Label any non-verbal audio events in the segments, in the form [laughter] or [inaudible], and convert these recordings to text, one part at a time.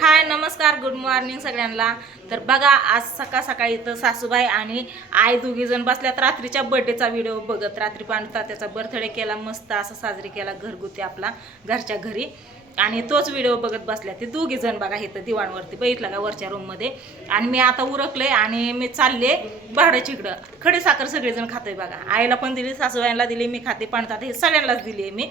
हाय नमस्कार good morning सगळ्यांना. तर बघा आज सकाळ सकाळी इथं सासूबाई आणि आई दोघी जण बसल्यात. रात्रीच्या बर्थडेचा व्हिडिओ बघत रात्री पांडता त्याचा बर्थडे केला मस्त असा साजरी केला घरगुती आपला घरच्या घरी. आणि तोच व्हिडिओ बघत बसल्या ते दोघी जण बघा इथं दिवाणवरती बघितलं का वरच्या रूममध्ये आणि मी आता उरकले आणि मी चालले भाड्याची इकडं. खडे साखर सगळेजण खातोय बघा. आईला पण दिली सासूबाईला दिली मी खाते पांडतात हे सगळ्यांनाच दिली आहे मी.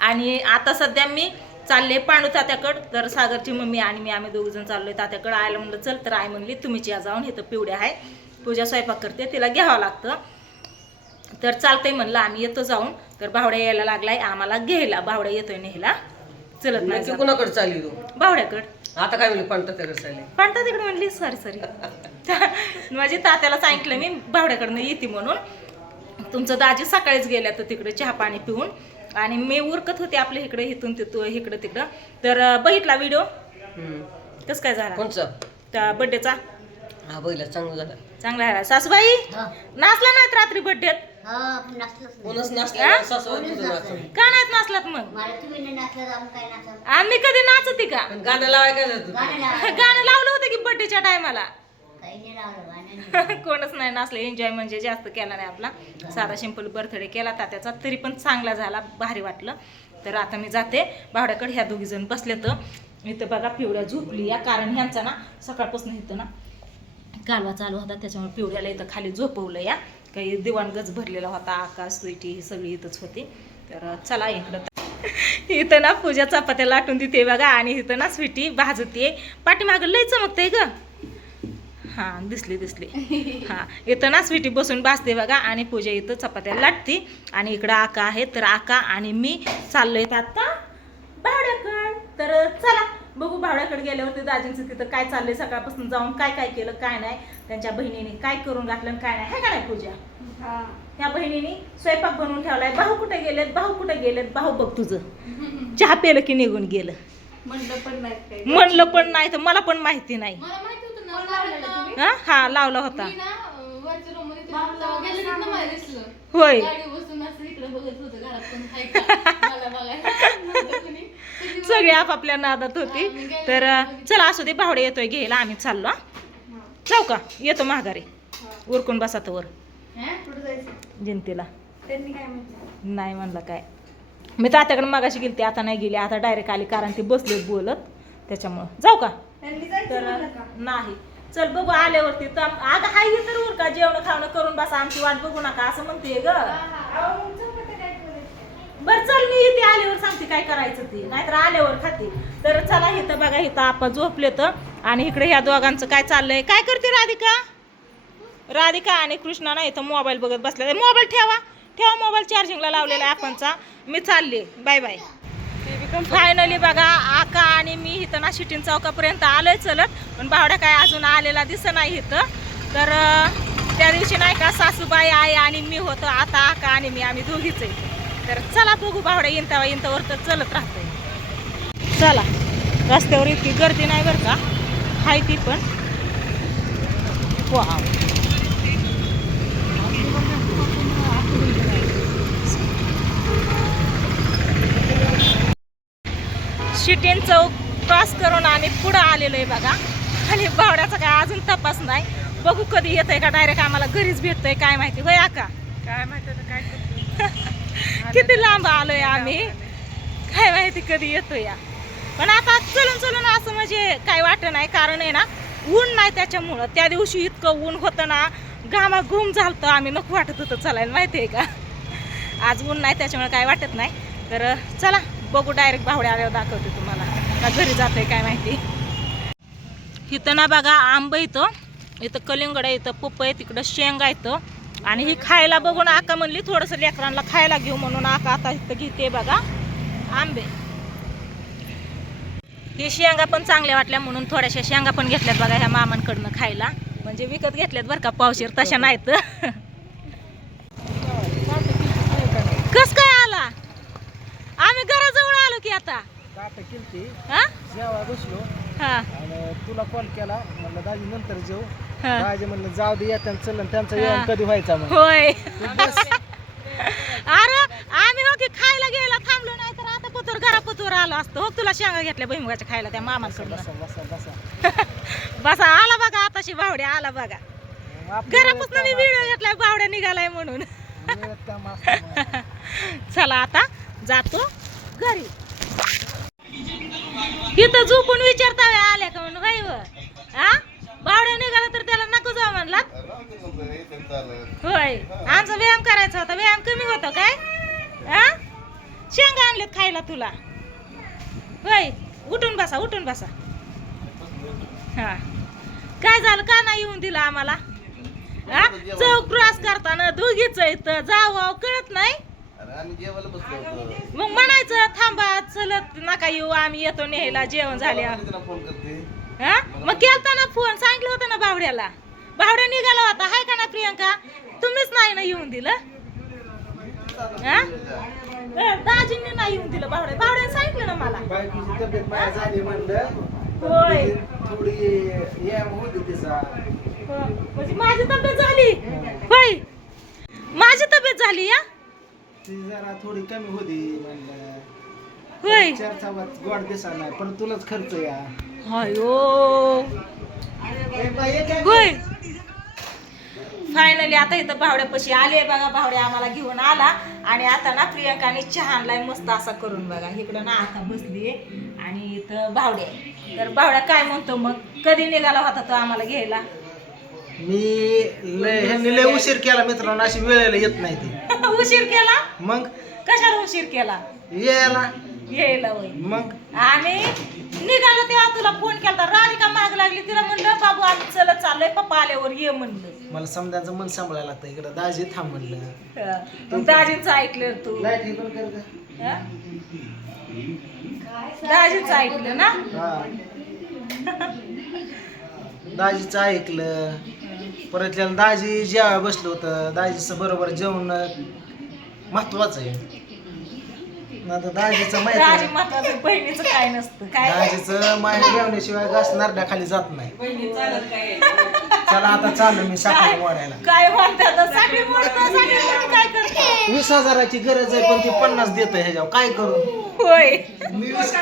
आणि आता सध्या मी चालले पांडू तात्याकडं तर सागरची मम्मी आणि मी आम्ही दोघ जण चाललोय. तात्याकडं आयला म्हणलं चल तर आई म्हणली तुम्हीच या जाऊन इथं पिवड्या आहे पूजा स्वयंपाक करते तिला घ्यावं लागतं. तर चालतंय म्हणलं आम्ही येतो जाऊन. तर भावड्या यायला लागलाय आम्हाला घ्यायला भावड्या येतोय नेहला चलत नाही कुणाकडे चालली तू? भावड्याकडं. आता काय म्हणली पण त्याकडे चालली? पांडता तिकडे म्हणली सॉरी सॉरी. [laughs] म्हणजे तात्याला सांगितलं मी भावड्याकडनं येते म्हणून. तुमचं दाजी सकाळीच गेल्या तर तिकडे चहा पाणी पिऊन. आणि मी उरकत होते आपल्या इकडे इथून तिथं इकडं तिकडं. तर बघितला व्हिडिओ. कसं काय झाला? कोणचा? त्या बड्डेचा हा चांगलं झालं. चांगला झाला सासूबाई नाचला नाहीत रात्री बड्डेत कोणच तुझं नाचून. का नाहीत नाचलात मग? आम्ही कधी नाचती का? पण गाणं लावाय काय जातं गाणं लावलं होतं की बड्डेच्या टायमाला [laughs] कोणच नाही ना असलं एन्जॉय म्हणजे जास्त केला नाही आपला. साधा सिंपल बर्थडे केला तात्याचा तरी पण चांगला झाला भारी वाटलं. तर आता मी जाते. भावड्याकडे ह्या दोघी जण बसले तर इथं बघा पिवळ्या झोपली या कारण ह्यांचा ना सकाळपासून इथं ना कालवा चालू होता. त्याच्यामुळे पिवळ्याला इथं खाली झोपवलं या. काही दिवाणगज भरलेला होता. आकाश स्वीटी ही सगळी इथंच होती. तर चला इकडं. इथं ना पूजा चपात्या लाटून देते बघा. आणि इथं ना स्वीटी भाजते. पाठीमागं लय चमकते ग. हा दिसली दिसली. [laughs] हा इथं ना स्वीटी बसून भाजते बघा आणि पूजा इथं चपात्या लाटते. आणि इकडं आका आहे तर आका आणि मी चाललोय आता भावड्याकड तर चला बघू भावड्याकडे गेल्यावरती दाजींचं तिथं काय चाललंय सकाळपासून जाऊन काय काय केलं काय नाही. त्यांच्या बहिणीने काय करून घातलं काय नाही. हे का नाही पूजा? त्या बहिणीने स्वयंपाक बनवून ठेवलाय. भाऊ कुठे गेलेत? भाऊ कुठे गेलेत? भाऊ बघ तुझं. चहा पेलं की निघून गेलं. म्हणलं पण नाही काही. म्हणलं पण नाही तर मला पण माहिती नाही. हा? हा लावला होता. होय. [laughs] सगळी आपापल्या नादात होती. तर चला असू दे भावडे येतोय घ्यायला आम्ही चाललो. जाऊ का? येतो महागारी उरकून बसा काय म्हटलं? नाही म्हणलं काय. मी तात्याकडे मागाशी गेली ती आता नाही गेली. आता डायरेक्ट आली कारण ती बसले बोलत. त्याच्यामुळं. जाऊ का? तर नाही. चल बघू आल्यावरती. तर अगं हाय हे तर उर का जेवण खावणं करून बसा आमची वाट बघू नका असं म्हणते ग? बर चल मी येते आल्यावर सांगते काय करायचं ते. नाहीतर आल्यावर खाते. तर चला इथं बघा इथं आपण झोपले तर. आणि इकडे ह्या दोघांचं काय चाललंय? काय करते राधिका? राधिका आणि कृष्णा ना इथं मोबाईल बघत बसले मोबाईल ठेवा. ठेवा मोबाईल चार्जिंगला लावलेला आहे आपणचा. मी चालले. बाय बाय फायनली बघा आका आणि मी इथं ना शिटीन चौकापर्यंत आलोय चलत पण बावड्या काय अजून आलेला दिसत नाही इथं. तर त्या दिवशी नाही का सासूबाई आई आणि मी होतो आता आका आणि मी आम्ही दोघीच आहे. तर चला बघू बावड्या इंतावा इंतावर तर चलत राहतोय. चला रस्त्यावर इतकी गर्दी नाही बरं का? हाय ती पण. वा शिटेन चौक क्रॉस करून आणि पुढं आलेलो आहे बघा. आणि बावड्याचा काय अजून तपास नाही. बघू कधी येतंय का? डायरेक्ट आम्हाला घरीच भेटतंय काय माहिती. होय आका? काय माहिती काय [laughs] किती लांब आलोय आम्ही. काय माहिती कधी येतो या. पण आता चलून चलून असं म्हणजे काय वाटत नाही कारण आहे ना ऊन नाही त्याच्यामुळं. त्या दिवशी इतकं ऊन होतं ना घामा घुम झालतं. आम्ही नको वाटत होतं चालायला माहिती आहे का? आज ऊन नाही त्याच्यामुळे काय वाटत नाही. तर चला बघू डायरेक्ट भावड्या आल्यावर दाखवते तुम्हाला. का घरी जातोय काय माहिती. इथं ना बघा आंब इथं. इथं कलिंगड आहे इथं पप्प आहे तिकडं शेंगा इथं आणि ही खायला बघून आका म्हणली थोडंसं लेकरांना खायला घेऊ म्हणून आका आता इथं घेते बघा आंबे. ही शेंगा पण चांगल्या वाटल्या म्हणून थोड्याशा शेंगा पण घेतल्यात बघा ह्या मामांकडनं खायला. म्हणजे विकत घेतल्यात बरं का पावशीर तशा नाहीत. [laughs] कस आम्ही घराजवळ आलो की आता. केलती? हा? जेव्हा बसलो हा. आणि तुला कॉल केला म्हणलं दाजी नंतर हा. दाजी म्हणलं जाऊ दे येत्या चल त्यांचा हा. येऊन कधी व्हायचा मग. होय. बस. अरे आम्ही हो की खायला गेला थांबलो नाही तर आता आलो असतो. हो तुला शेंगा घेतल्या भुईमुगाच्या खायला त्या मामांकडनं. बसा बसा बसा बसा. [laughs] आला बघा आताशी बावड्या आला बघा. मग आपलं घरापासून मी व्हिडिओ घेतलाय बावड्या निघालाय म्हणून. वेळेत काम असतं मग. चला आता. जातो घरी. इथं झोपून विचारता व्हय आल्या का म्हणून होय हा बावड्या निघाला तर त्याला नको जाऊ म्हणला. होय. आमचा व्यायाम करायचा होता. व्यायाम कमी होतो काय? हा शेंगा आणलेत खायला तुला. होय. उठून बसा उठून बसा. हा. काय झालं? का नाही येऊन दिलं आम्हाला? हा चौक क्रॉस करताना दोघीच इथं जावं कळत नाही. मग म्हणायचं थांबा चलत नका येऊ आम्ही येतो न्यायला जेवण झाल्या हा? मग केलता ना फोन सांगितलं होतं ना बावड्याला. बावड्या निघाला होता. हाय का ना प्रियंका? तुम्हीच नाही ना येऊन दिलं? हा? दाजींनी नाही येऊन दिलं बावड्या. बावड्याने सांगितलं ना मला. होय. तिचा. हो. म्हणजे माझी तब्येत झाली? होय. माझी तब्येत झाली या? ती जरा थोडी कमी होती म्हणलं. होय. चार चावत गोड दिसा नाही पण तुलाच खर्च या. ए बाई? होय. फायनली आता इथं भावड्यापाशी आले बघा. भावड्या आम्हाला घेऊन आला. आणि आता ना प्रियंकाने चहा आणलाय मस्त असा करून बघा. इकडं ना आता बसली आणि इथं भावड्या आहे. तर भावड्या काय म्हणतो मग? कधी निघाला होता तो आम्हाला घ्यायला? मी लय ह्यांनी लय उशीर केला मित्रांनो अशी वेळेला येत नाही ते. [laughs] उशीर केला? मग? कशाला उशीर केला? यायला. यायला होय. मग? आणि निघालं तेव्हा तुला फोन केला राधिका माग लागली. तिला म्हणलं बाबू आम्ही चलत चाललोय. पप्पा आल्यावर ये म्हणलं. मला समजायचं मन सांभाळायला लागतं. इकडं दाजी थांब म्हणलं. मग दाजींचं ऐकलं तू. लाइट हे पण कर गं. हं? दाजींचं ऐकलं ना? हा. दाजीचं ऐकलं. परत त्याला दाजी जेवाय बसलं होतं दाजीचं बरोबर जेवण महत्वाचं आहे. आता दाजीचं माहिती दाजी आहे. महत्वाचं बहिणीचं काय नसतं. काय? दाजीचं माया जेवण्याशिवाय घास नारड्या खाली जात नाही. चला आता चालू मी साखर मोडायला. काय म्हणतात साखळी मोडतं, साखळी मोडतं, काय करतो वीस हजाराची गरज आहे पण ती पन्नास देत ह्याच्यावर. काय करू? होय. मी वीस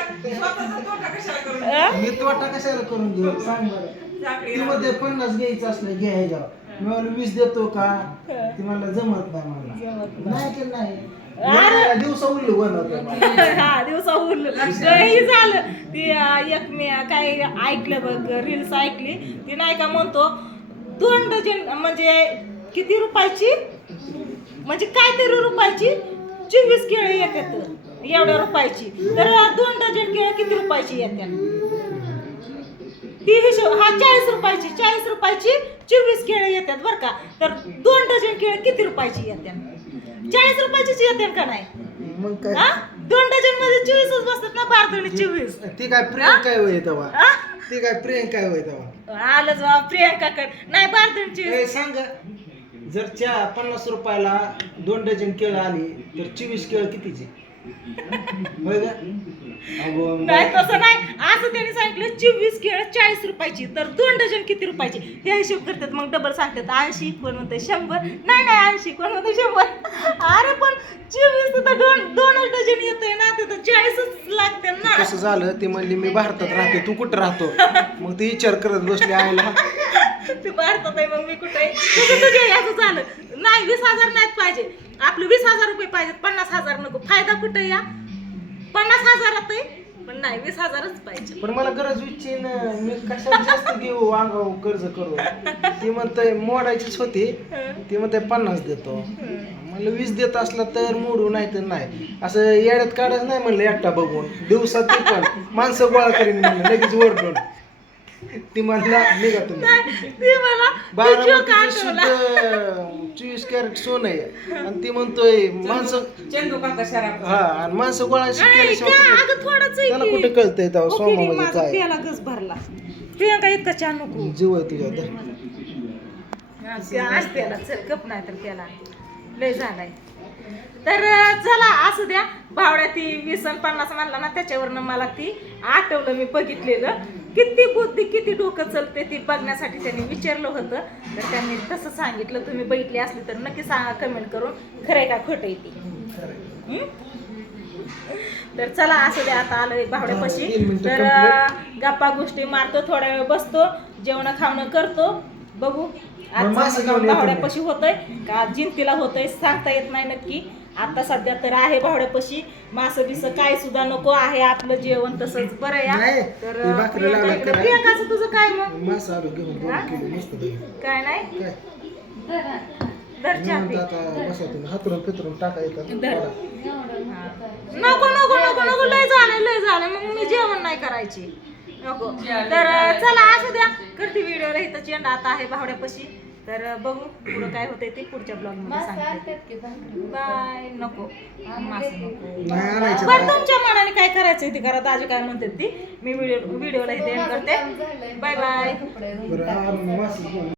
हं? मी तोटा कशाला करून घेऊ? सांग बरं. ती मध्ये पन्नास घ्यायचं असलं घ्या ह्याच्यावर मी म्हणलं वीस देतो का? ती मला जमत नाही मला. नाही. की नाही. अरे. दिवसा उरली बनवतो. हा दिवसा उरलं. हे झालं. ती एक मी काय ऐकलं बघ रील्स ऐकली. ती नाही का म्हणतो दोन डझन म्हणजे किती रुपयाची? म्हणजे काहीतरी रुपयाची? चोवीस केळी येतात. एवढ्या रुपयाची. तर दोन डझन केळी किती रुपयाची येतात? ती हिशोब हा चाळीस रुपयाची चाळीस रुपयाची चोवीस केळी येतात बरं का. तर दोन डझन केळी किती रुपयाची येतात चाळीस रुपयाचीच येतात का नाही? मग हा? दोन डझनमध्ये चोवीसच बसतात ना बारदणी चोवीस ती काय प्रियंका काय होय तेव्हा? हा? ती काय प्रियंका काय होय तेव्हा? आलं जेव्हा प्रियंकाकडे. नाही बारदणी चोवीस ए, सांग जर च्या पन्नास रुपयाला दोन डझन केळं आली तर चोवीस केळं कितीची? नाही तसं नाही. असं त्यांनी सांगितलं चोवीस केळ चाळीस रुपयाची. तर दोन डझन किती रुपयाची? हे हिशोब करतात मग डबल सांगतात ऐंशी कोण म्हणते शंभर? नाही नाही ऐंशी कोण म्हणते शंभर? अरे पण चोवीस तर दोन दोनच डझन येतोय ना तिथं चाळीसच लागते ना. कसं झालं? ती म्हणली मी भारतात राहते तू कुठं राहतो? मग ती विचार करत बसली आईला. [laughs] ते भारतात आहे मग मी कुठे याचं झालं. नाही वीस हजार नाहीत पाहिजे. आपलं वीस हजार रुपये पाहिजेत पन्नास हजार नको. फायदा कुठे या? पन्नास हजारात आहे पण नाही वीस हजारच पाहिजे. पण मला गरज विचार मी कशाला जास्त घेऊ अंगावर कर्ज करू? ती म्हणते मोडायचीच होती. ती म्हणते पन्नास देतो. म्हणलं वीस देत असला तर मोडू नाही तर नाही. असं येड्यात काढायचं नाही म्हणलं एकटा बघून. दिवसात पण. माणसं गोळा करीन म्हणलं लगेच ओरडून. ती म्हणला निघा तुम्ही ते मला आठवला शुद्ध चोवीस कॅरेट सोनं आहे आणि ती म्हणतोय माणसं हा आणि माणसं गोळा नाही, केल्याशिवाय का? कुठं- अगं थोडंच आहे त्याला की. कुठे कळतंय तेव्हा माझा काय प्याला गस भरला प्रियंका इतका चहा नको जीव आहे तुझ्या तर. आज त्याला चल गप नाही तर त्याला लय झालाय तर चला असू द्या. भावड्या ती वीस आणि पन्नास म्हणला ना त्याच्यावरनं मला ती आठवलं मी बघितलेलं. किती बुद्धी किती डोकं चलते ती बघण्यासाठी त्यांनी विचारलं होतं. तर त्यांनी तसं सांगितलं. तुम्ही बघितली असली तर नक्की सांगा कमेंट करून. खरंय का खोटं आहे ती? तर चला असं द्या आता आलोय मिनिटं तर गप्पा गोष्टी मारतो थोडा वेळ बसतो. जेवण खावणं करतो. बघू. आज बावड्यापाशी होतंय. का जिंतीला होतंय सांगता येत नाही नक्की. आता सध्या तर आहे भावड्यापाशी मासं बिस काय सुद्धा नको आहे आपलं जेवण तसंच बरं या नाही, तर ते प्रियंका इकडे-. प्रियंकाचं तुझं काय मग मासा आलो घेऊन दोन? किलो मस्त पैकी. काय नाही काय धरा. दर चहा निवांत पी. आता बसा तुम्ही हातरून पितरून टाका येतात धर. थोडा. एवढं मोठं आहे. नको नको नको नको लय झालं लय झालं मग मी जेवण नाही करायची नको तर चला असू द्या करते व्हिडिओला इथं चेंडा आता आहे भावड्यापाशी तर बघू पुढं काय होतंय ते पुढच्या ब्लॉगमध्ये सांगते? बाय नको. मासं नको. नाही आणायचं बरं तुमच्या मनाने काय करायचं ते करा. आजी काय म्हणतात ती मी व्हिडिओ व्हिडिओला इथे end करते. बाय बाय कपडे धुवून बरं टाकायचे. आ- मासा घेऊन